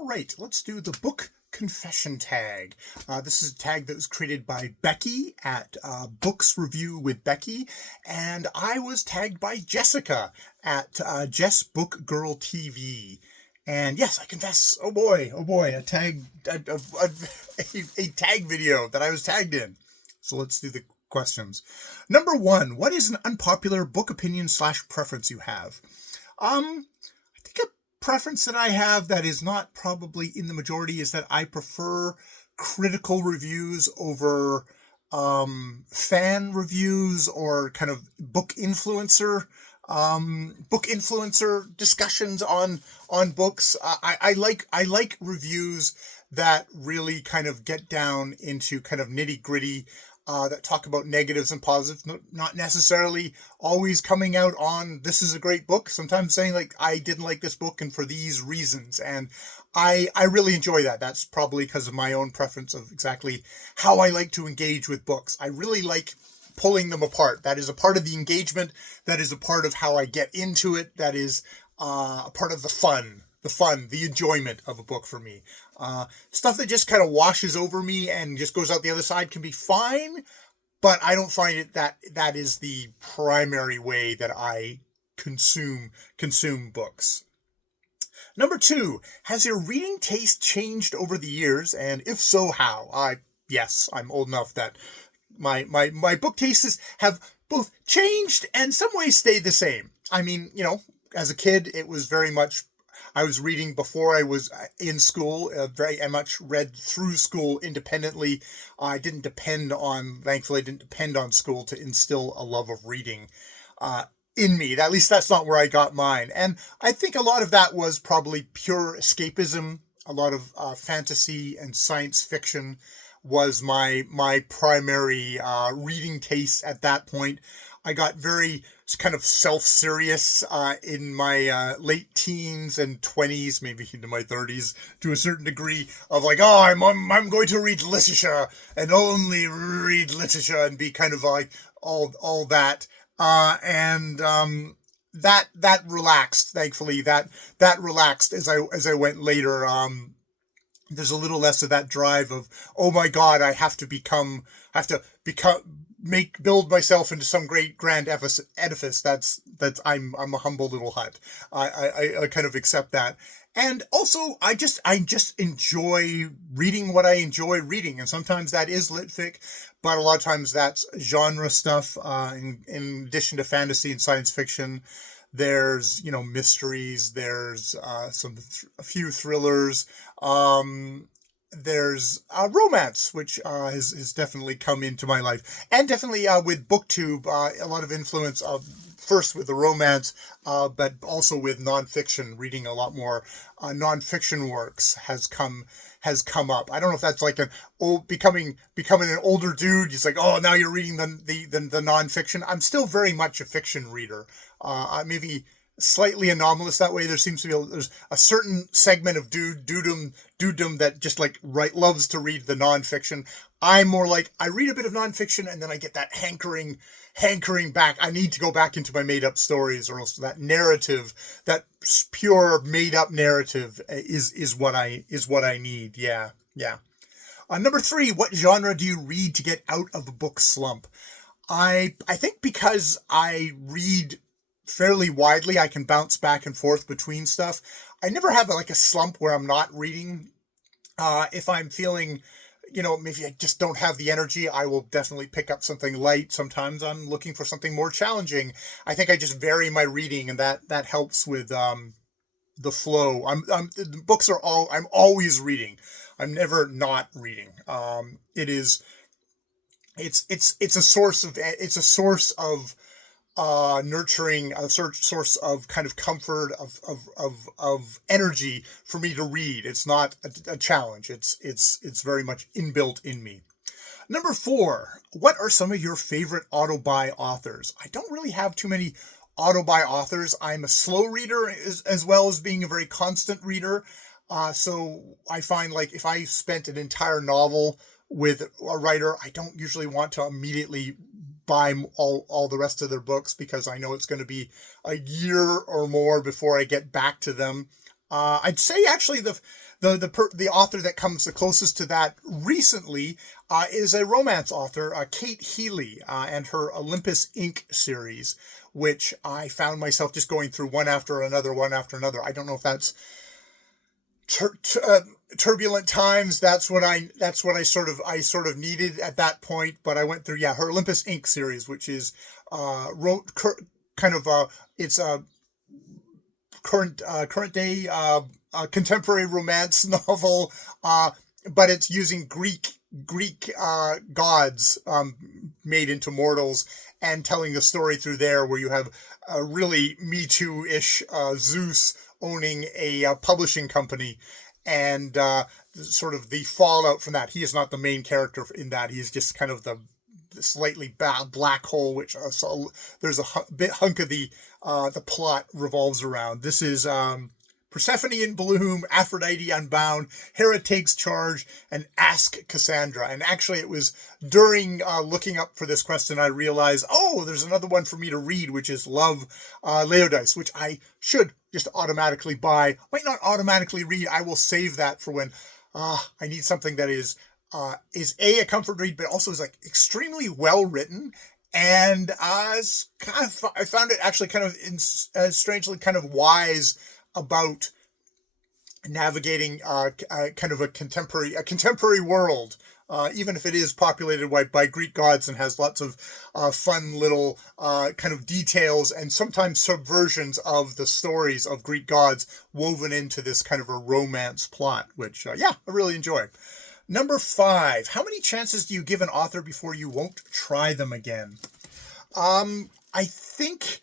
All right, let's do the book confession tag. This is a tag that was created by Becky at Books Review with Becky, and I was tagged by Jessica at Jess Book Girl TV. And yes, I confess, oh boy, a tag video that I was tagged in. So let's do the questions. Number 1, what is an unpopular book opinion / preference you have? I think a preference that I have that is not probably in the majority is that I prefer critical reviews over fan reviews or kind of book influencer discussions on books. I like reviews that really kind of get down into kind of nitty gritty, that talk about negatives and positives, not necessarily always coming out on this is a great book. Sometimes saying like, I didn't like this book and for these reasons. And I really enjoy that. That's probably because of my own preference of exactly how I like to engage with books. I really like pulling them apart. That is a part of the engagement. That is a part of how I get into it. That is a part of the fun, the enjoyment of a book for me. Stuff that just kind of washes over me and just goes out the other side can be fine, but I don't find it that is the primary way that I consume books. Number 2, has your reading taste changed over the years? And if so, how? Yes, I'm old enough that my book tastes have both changed and some ways stayed the same. I mean, as a kid, it was very much, I was reading before I was in school, very much read through school independently. Thankfully, I didn't depend on school to instill a love of reading in me. At least that's not where I got mine. And I think a lot of that was probably pure escapism. A lot of fantasy and science fiction was my primary reading taste at that point. I got very kind of self-serious in my late teens and 20s, maybe into my 30s, to a certain degree of like, oh, I'm going to read literature and only read literature and be kind of like all that. That relaxed, thankfully, that relaxed as I went later. There's a little less of that drive of, oh my God, I have to build myself into some great grand edifice. That's I'm a humble little hut. I kind of accept that. And also I just enjoy reading what I enjoy reading. And sometimes that is lit fic, but a lot of times that's genre stuff, in addition to fantasy and science fiction. There's, mysteries, there's a few thrillers, there's romance, which has definitely come into my life. And definitely with BookTube, a lot of influence of first with the romance, but also with nonfiction, reading a lot more nonfiction works has come up. I don't know if that's like becoming an older dude. It's like, oh, now you're reading the nonfiction. I'm still very much a fiction reader. Maybe slightly anomalous that way. There seems to be there's a certain segment of dudedom that just like loves to read the nonfiction. I'm more like, I read a bit of nonfiction and then I get that hankering back. I need to go back into my made up stories, or else that narrative, that pure made up narrative is what I need. Yeah. Number 3, what genre do you read to get out of a book slump? I think because I read fairly widely, I can bounce back and forth between stuff. I never have like a slump where I'm not reading. If I'm feeling, maybe I just don't have the energy, I will definitely pick up something light. Sometimes I'm looking for something more challenging. I think I just vary my reading, and that helps with the flow. I'm always reading. I'm never not reading. It's a source of nurturing, a source of kind of comfort, of energy for me to read. It's not a challenge. It's very much inbuilt in me. Number 4, what are some of your favorite auto-buy authors? I don't really have too many auto-buy authors. I'm a slow reader as well as being a very constant reader. So I find like if I spent an entire novel with a writer, I don't usually want to immediately buy all the rest of their books, because I know it's going to be a year or more before I get back to them. I'd say actually the author that comes the closest to that recently is a romance author, Kate Healy, and her Olympus Inc. series, which I found myself just going through one after another, one after another. I don't know if that's turbulent times. That's what I sort of needed at that point. But I went through, her Olympus Inc. series, which is it's a current day contemporary romance novel, but it's using Greek gods made into mortals and telling the story through there, where you have a really Me Too-ish Zeus owning a publishing company, and sort of the fallout from that. He is not the main character in that. He is just kind of the slightly black hole, which there's a bit hunk of the plot revolves around. This is Persephone in Bloom, Aphrodite Unbound, Hera Takes Charge, and Ask Cassandra. And actually, it was during looking up for this question I realized, there's another one for me to read, which is Love Laodice, which I should just automatically buy. Might not automatically read. I will save that for when I need something that is a comfort read, but also is like extremely well written. And I found it actually kind of strangely kind of wise about navigating kind of a contemporary world, even if it is populated by Greek gods and has lots of fun little kind of details and sometimes subversions of the stories of Greek gods woven into this kind of a romance plot, which I really enjoy. Number 5, how many chances do you give an author before you won't try them again? I think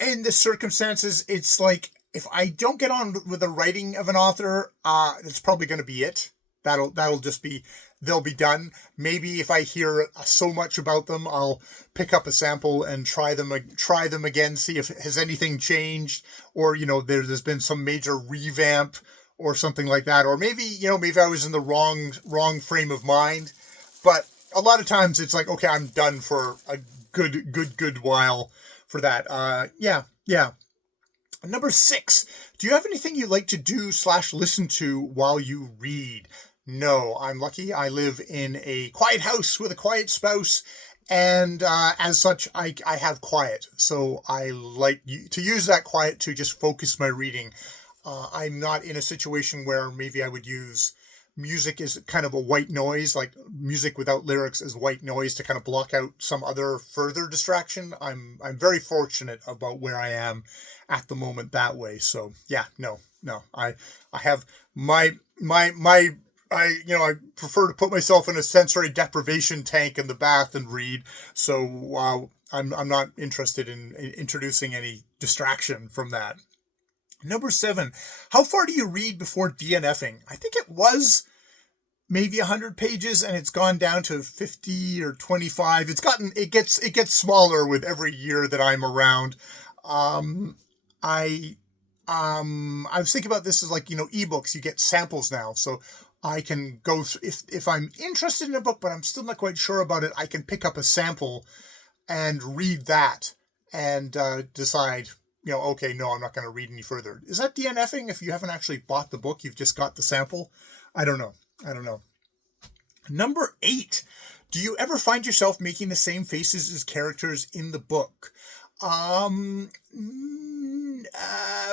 in the circumstances, it's like, if I don't get on with the writing of an author, that's probably going to be it. That'll just be, they'll be done. Maybe if I hear so much about them, I'll pick up a sample and try them again, see if has anything changed, or there's been some major revamp or something like that, or maybe I was in the wrong frame of mind. But a lot of times it's like, okay, I'm done for a good while for that. Yeah. Number 6, do you have anything you like to do / listen to while you read? No, I'm lucky. I live in a quiet house with a quiet spouse, and as such, I have quiet. So I like to use that quiet to just focus my reading. I'm not in a situation where maybe I would use music as kind of a white noise, like music without lyrics is white noise to kind of block out some other further distraction. I'm very fortunate about where I am at the moment that way. So no. I have I prefer to put myself in a sensory deprivation tank in the bath and read. So I'm not interested in introducing any distraction from that. Number 7, how far do you read before DNFing? I think it was maybe 100 pages and it's gone down to 50 or 25. It gets smaller with every year that I'm around. I was thinking about this as like, ebooks, you get samples now. So I can go through, if I'm interested in a book, but I'm still not quite sure about it, I can pick up a sample and read that and decide, okay, no, I'm not going to read any further. Is that DNFing if you haven't actually bought the book, you've just got the sample? I don't know. Number 8, do you ever find yourself making the same faces as characters in the book?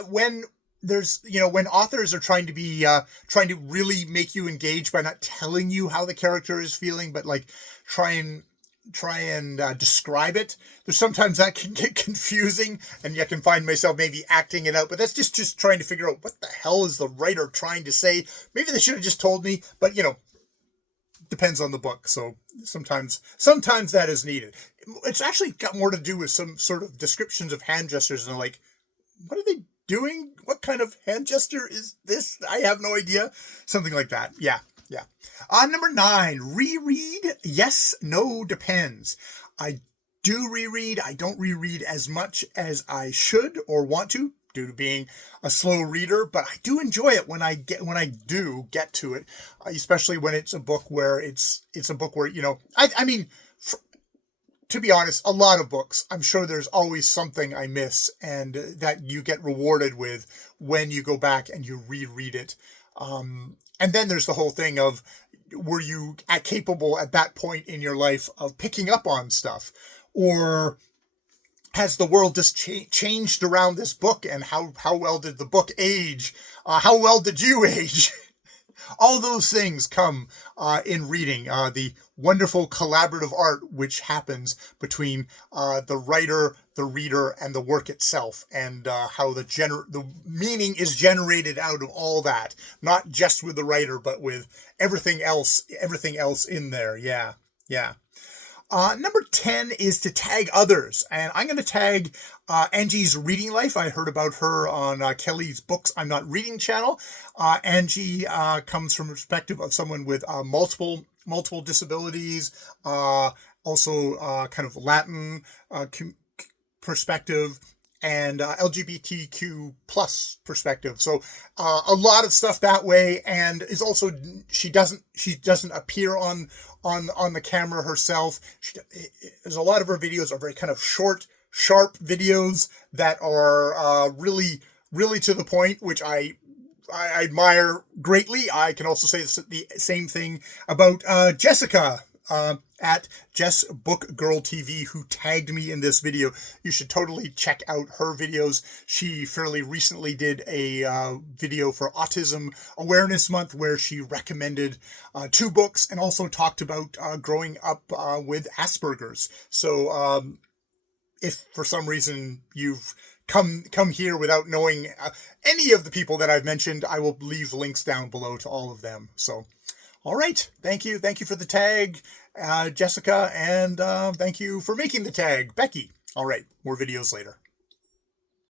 When there's, when authors are trying to really make you engage by not telling you how the character is feeling, but like try and describe it. There's sometimes that can get confusing, and I can find myself maybe acting it out. But that's just trying to figure out what the hell is the writer trying to say. Maybe they should have just told me. But depends on the book. So sometimes that is needed. It's actually got more to do with some sort of descriptions of hand gestures, and like, what are they doing? What kind of hand gesture is this? I have no idea. Something like that. Yeah. Number 9, reread. Yes, no, depends. I do reread. I don't reread as much as I should or want to due to being a slow reader, but I do enjoy it when I do get to it, especially when it's a book where I mean, to be honest, a lot of books, I'm sure there's always something I miss and that you get rewarded with when you go back and you reread it. And then there's the whole thing of, were you capable at that point in your life of picking up on stuff? Or has the world just changed around this book? And how well did the book age? How well did you age? All those things come in reading. The wonderful collaborative art which happens between the writer, the reader, and the work itself, and how the meaning is generated out of all that, not just with the writer, but with everything else in there. Yeah, yeah. Number 10 is to tag others. And I'm going to tag Angie's Reading Life. I heard about her on Kelly's Books I'm Not Reading channel. Angie comes from the perspective of someone with multiple disabilities, also kind of Latin perspective, and LGBTQ plus perspective. So a lot of stuff that way, and is also, she doesn't appear on the camera herself. There's a lot of her videos are very kind of short, sharp videos that are really to the point, which I admire greatly. I can also say the same thing about Jessica at Jess Book Girl TV, who tagged me in this video. You should totally check out her videos. She fairly recently did a video for Autism Awareness Month where she recommended 2 books and also talked about growing up with Asperger's. So if for some reason you've come here without knowing any of the people that I've mentioned, I will leave links down below to all of them. So, all right. Thank you for the tag, Jessica, and thank you for making the tag, Becky. All right. More videos later.